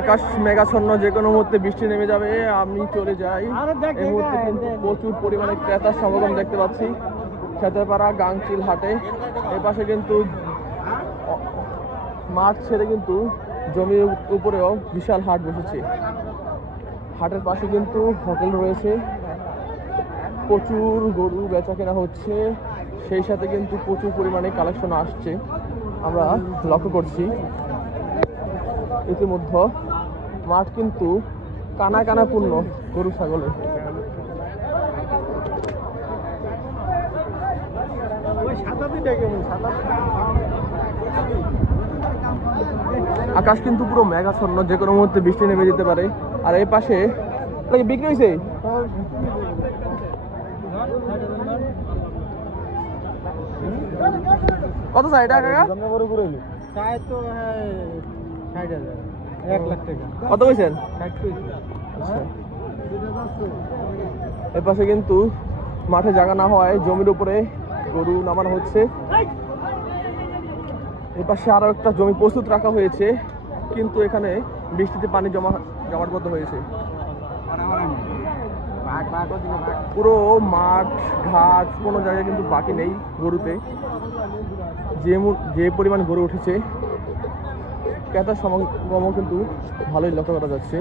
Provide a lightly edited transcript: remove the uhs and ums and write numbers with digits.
আকাশ মেঘাচ্ছন্ন, যে কোনো মুহূর্তে বৃষ্টি নেমে যাবে। আমি চলে যাই। এই মুহূর্তে কিন্তু প্রচুর পরিমাণে ক্রেতার সমাগম দেখতে পাচ্ছি খেতেপাড়া গাংচিল হাটে। এই পাশে কিন্তু মাঠ ছেড়ে কিন্তু জমির উপরেও বিশাল হাট বসেছে। হাটের পাশে কিন্তু হোটেল রয়েছে, প্রচুর গরু বেচা কেনা হচ্ছে, সেই সাথে কিন্তু প্রচুর পরিমাণে কালেকশন আসছে আমরা লক্ষ্য করছি। ইতিমধ্যে মাঠ কিন্তু কানা কানা পূর্ণ গরু ছাগলে। আকাশ কিন্তু পুরো মেঘাচ্ছন্ন, যে কোনো মুহূর্তে বৃষ্টি নেমে যেতে পারে। আর এই পাশে বিক্রি হয়েছে কত চাই এটা কাকা? কত পেয়েছেন? এর পাশে কিন্তু মাঠে জায়গা না হওয়ায় জমির উপরে গরু নামানো হচ্ছে। এর পাশে আরো একটা জমি প্রস্তুত রাখা হয়েছে, কিন্তু এখানে বৃষ্টিতে পানি জমাট মতো হয়েছে। পুরো মাঠ ঘাট কোনো জায়গায় কিন্তু বাকি নেই গরুতে, যে পরিমাণ গরু উঠেছে। ক্রেতার সমাগমও কিন্তু ভালোই লক্ষ্য করা যাচ্ছে।